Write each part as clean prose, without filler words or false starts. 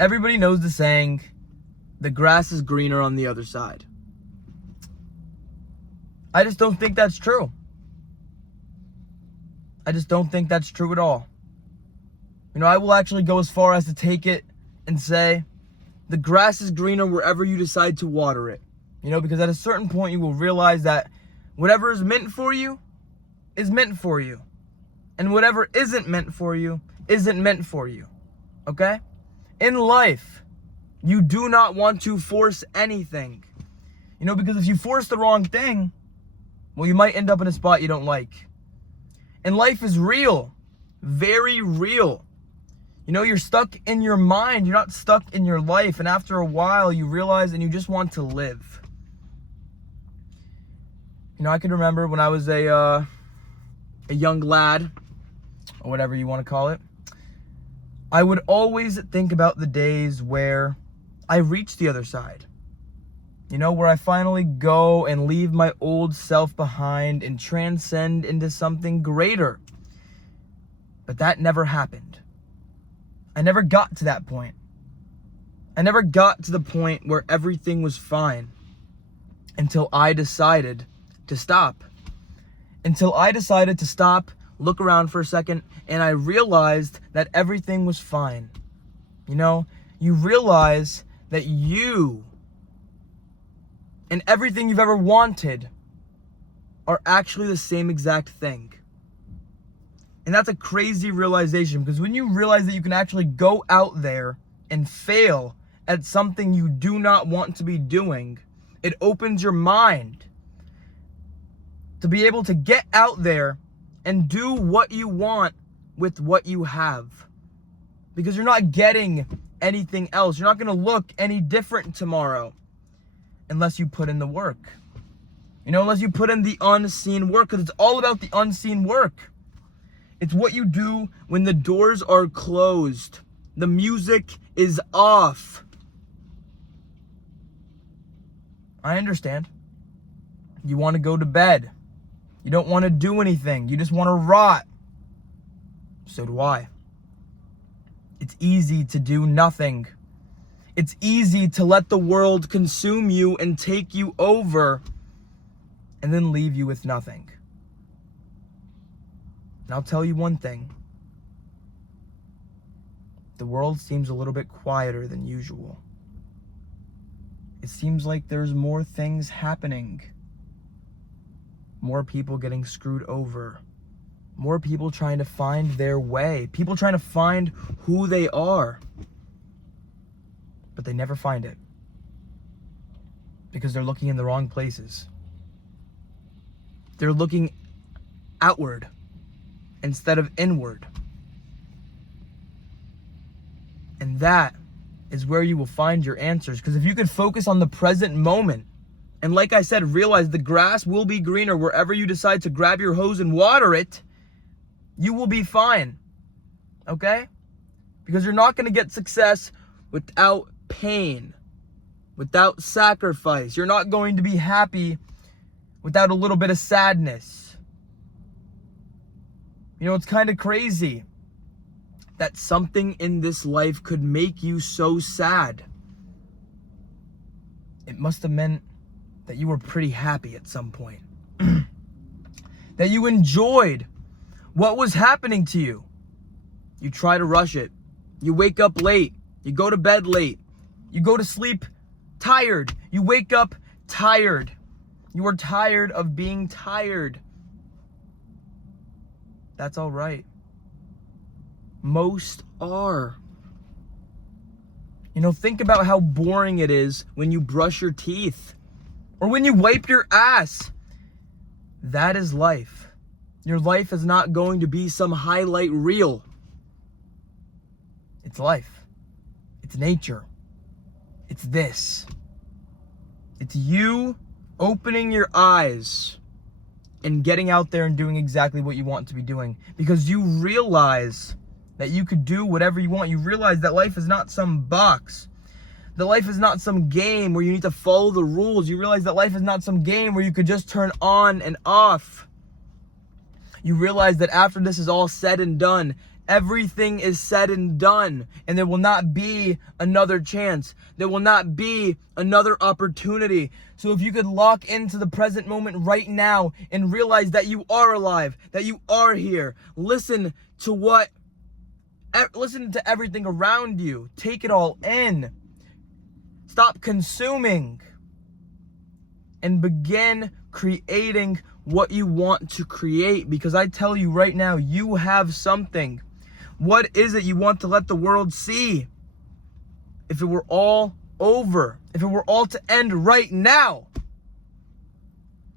Everybody knows the saying, the grass is greener on the other side. I just don't think that's true. I just don't think that's true at all. I will actually go as far as to take it and say, the grass is greener wherever you decide to water it. Because at a certain point you will realize that whatever is meant for you is meant for you. And whatever isn't meant for you isn't meant for you. Okay? In life, you do not want to force anything. Because if you force the wrong thing, well, you might end up in a spot you don't like. And life is real. Very real. You're stuck in your mind. You're not stuck in your life. And after a while, you realize and you just want to live. I can remember when I was a young lad, or whatever you want to call it, I would always think about the days where I reached the other side. Where I finally go and leave my old self behind and transcend into something greater. But that never happened. I never got to that point. I never got to the point where everything was fine until I decided to stop. Until I decided to stop, look around for a second, and I realized that everything was fine. You realize that you and everything you've ever wanted are actually the same exact thing. And that's a crazy realization, because when you realize that you can actually go out there and fail at something you do not want to be doing, it opens your mind to be able to get out there and do what you want with what you have. Because you're not getting anything else. You're not going to look any different tomorrow unless you put in the work. Unless you put in the unseen work, because it's all about the unseen work. It's what you do when the doors are closed. The music is off. I understand. You want to go to bed. You don't want to do anything. You just want to rot. So do I. It's easy to do nothing. It's easy to let the world consume you and take you over and then leave you with nothing. And I'll tell you one thing. The world seems a little bit quieter than usual. It seems like there's more things happening. More people getting screwed over. More people trying to find their way. People trying to find who they are. But they never find it. Because they're looking in the wrong places. They're looking outward instead of inward. And that is where you will find your answers. Because if you could focus on the present moment, and like I said, realize the grass will be greener wherever you decide to grab your hose and water it, you will be fine. Okay? Because you're not going to get success without pain, without sacrifice. You're not going to be happy without a little bit of sadness. It's kind of crazy that something in this life could make you so sad. It must have meant that you were pretty happy at some point. That you enjoyed what was happening to you. You try to rush it. You wake up late. You go to bed late. You go to sleep tired. You wake up tired. You are tired of being tired. That's all right. Most are. Think about how boring it is when you brush your teeth or when you wipe your ass. That is life. Your life is not going to be some highlight reel. It's life. It's nature. It's this. It's you opening your eyes and getting out there and doing exactly what you want to be doing. Because you realize that you could do whatever you want. You realize that life is not some box. That life is not some game where you need to follow the rules. You realize that life is not some game where you could just turn on and off. You realize that after this is all said and done, everything is said and done, and there will not be another chance. There will not be another opportunity. So if you could lock into the present moment right now and realize that you are alive, that you are here, listen to everything around you. Take it all in. Stop consuming and begin creating what you want to create, because I tell you right now, you have something. What is it you want to let the world see? If it were all over, if it were all to end right now,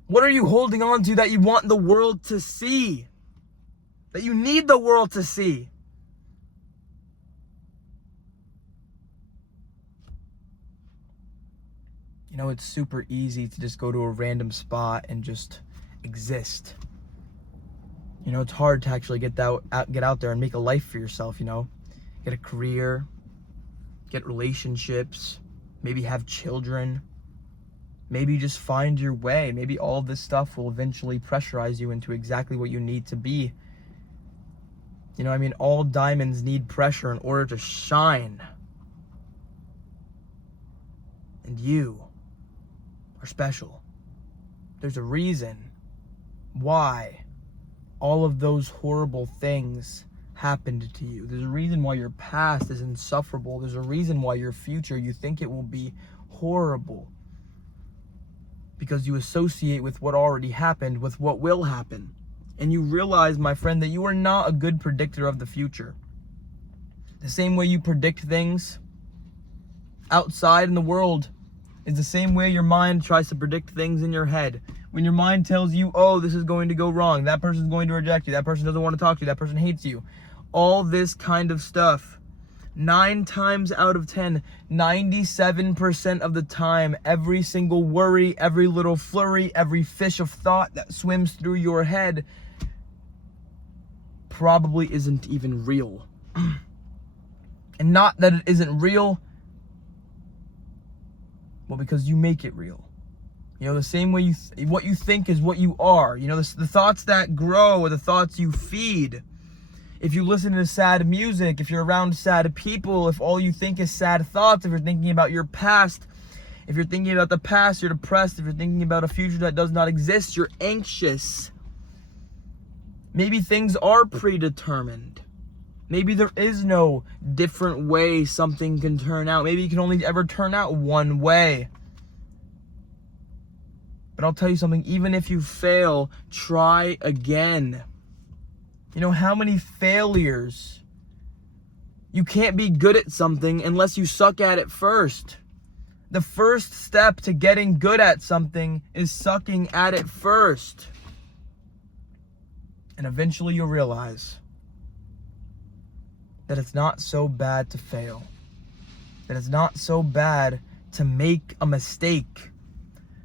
what are you holding on to that you want the world to see? That you need the world to see? You know, it's super easy to just go to a random spot and just exist. You know, it's hard to actually get out there and make a life for yourself, you know? Get a career, get relationships, maybe have children. Maybe just find your way. Maybe all this stuff will eventually pressurize you into exactly what you need to be. You know, I mean, all diamonds need pressure in order to shine. And you are special. There's a reason why all of those horrible things happened to you. There's a reason why your past is insufferable. There's a reason why your future, you think it will be horrible. Because you associate with what already happened with what will happen. And you realize, my friend, that you are not a good predictor of the future. The same way you predict things outside in the world is the same way your mind tries to predict things in your head. When your mind tells you, oh, this is going to go wrong, that person's going to reject you, that person doesn't want to talk to you, that person hates you, all this kind of stuff, 9 times out of 10, 97% of the time, every single worry, every little flurry, every fish of thought that swims through your head probably isn't even real. And not that it isn't real, well, because you make it real. You know, the same way what you think is what you are. You know, the thoughts that grow are the thoughts you feed. If you listen to sad music, if you're around sad people, if all you think is sad thoughts, if you're thinking about your past, if you're thinking about the past, you're depressed. If you're thinking about a future that does not exist, you're anxious. Maybe things are predetermined. Maybe there is no different way something can turn out. Maybe it can only ever turn out one way. But I'll tell you something, even if you fail, try again. You know, how many failures? You can't be good at something unless you suck at it first. The first step to getting good at something is sucking at it first. And eventually you'll realize that it's not so bad to fail. That it's not so bad to make a mistake.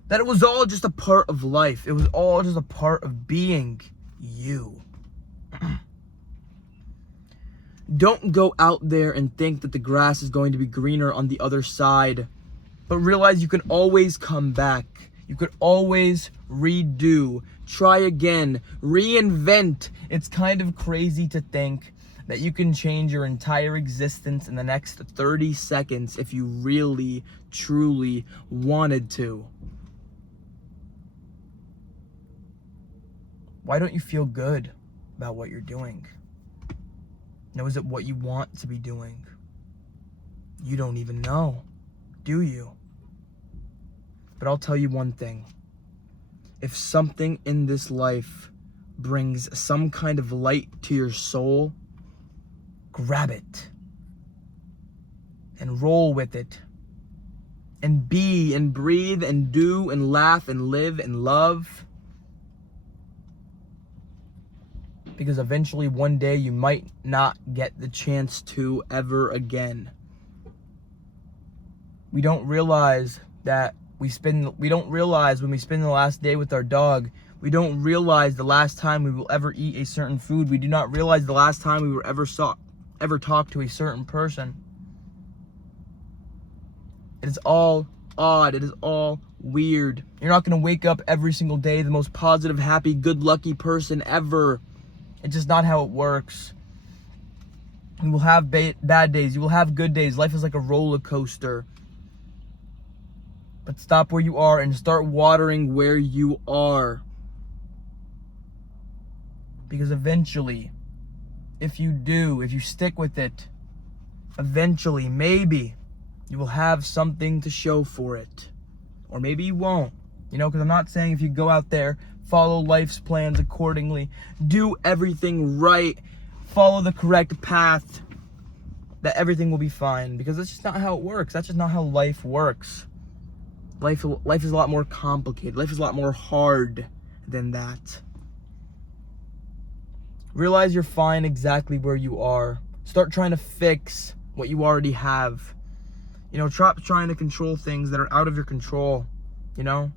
That it was all just a part of life. It was all just a part of being you. Don't go out there and think that the grass is going to be greener on the other side, but realize you can always come back. You could always redo, try again, reinvent. It's kind of crazy to think that you can change your entire existence in the next 30 seconds if you really, truly wanted to. Why don't you feel good about what you're doing? Now, is it what you want to be doing? You don't even know, do you? But I'll tell you one thing. If something in this life brings some kind of light to your soul, grab it and roll with it and be and breathe and do and laugh and live and love. Because eventually one day you might not get the chance to ever again. We don't realize that we don't realize when we spend the last day with our dog, we don't realize the last time we will ever eat a certain food. We do not realize the last time we were ever talk to a certain person. It is all odd. It is all weird. You're not going to wake up every single day the most positive, happy, good, lucky person ever. It's just not how it works. You will have bad days. You will have good days. Life is like a roller coaster. But stop where you are and start watering where you are. Because eventually, if you stick with it, eventually, maybe, you will have something to show for it. Or maybe you won't. Because I'm not saying if you go out there, follow life's plans accordingly, do everything right, follow the correct path, that everything will be fine. Because that's just not how it works. That's just not how life works. Life is a lot more complicated. Life is a lot more hard than that. Realize you're fine exactly where you are. Start trying to fix what you already have. Stop trying to control things that are out of your control, because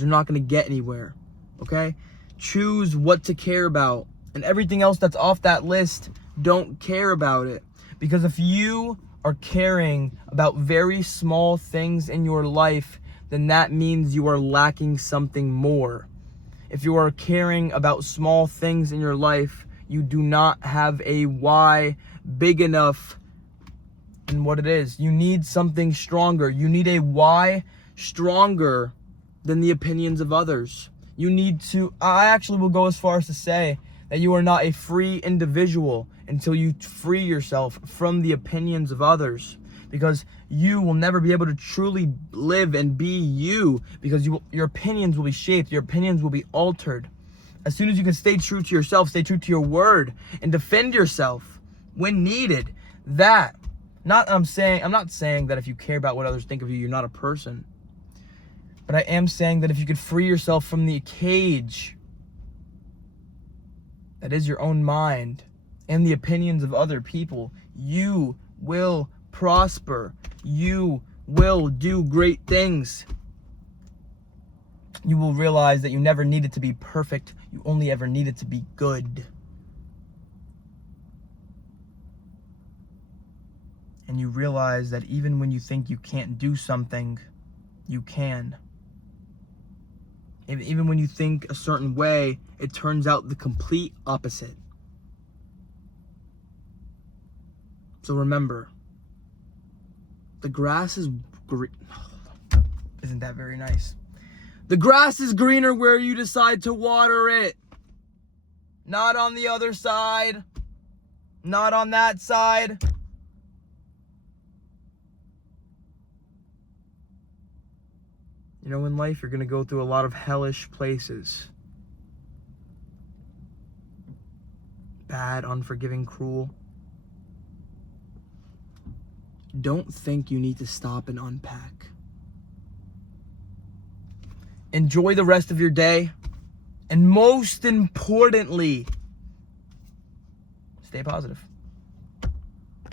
you're not going to get anywhere, okay? Choose what to care about, and everything else that's off that list, don't care about it. Because if you are caring about very small things in your life, then that means you are lacking something more. If you are caring about small things in your life, you do not have a why big enough in what it is. You need something stronger. You need a why stronger than the opinions of others. I actually will go as far as to say that you are not a free individual until you free yourself from the opinions of others. Because you will never be able to truly live and be you, because your opinions will be shaped, your opinions will be altered. As soon as you can stay true to yourself, stay true to your word, and defend yourself when needed, I'm not saying that if you care about what others think of you, you're not a person. But I am saying that if you could free yourself from the cage that is your own mind and the opinions of other people, you will prosper. You will do great things. You will realize that you never needed to be perfect. You only ever needed to be good. And you realize that even when you think you can't do something, you can. Even when you think a certain way, it turns out the complete opposite. So remember, the grass is green. Isn't that very nice? The grass is greener where you decide to water it. Not on the other side. Not on that side. In life, you're going to go through a lot of hellish places. Bad, unforgiving, cruel. Don't think you need to stop and unpack. Enjoy the rest of your day. And most importantly, stay positive.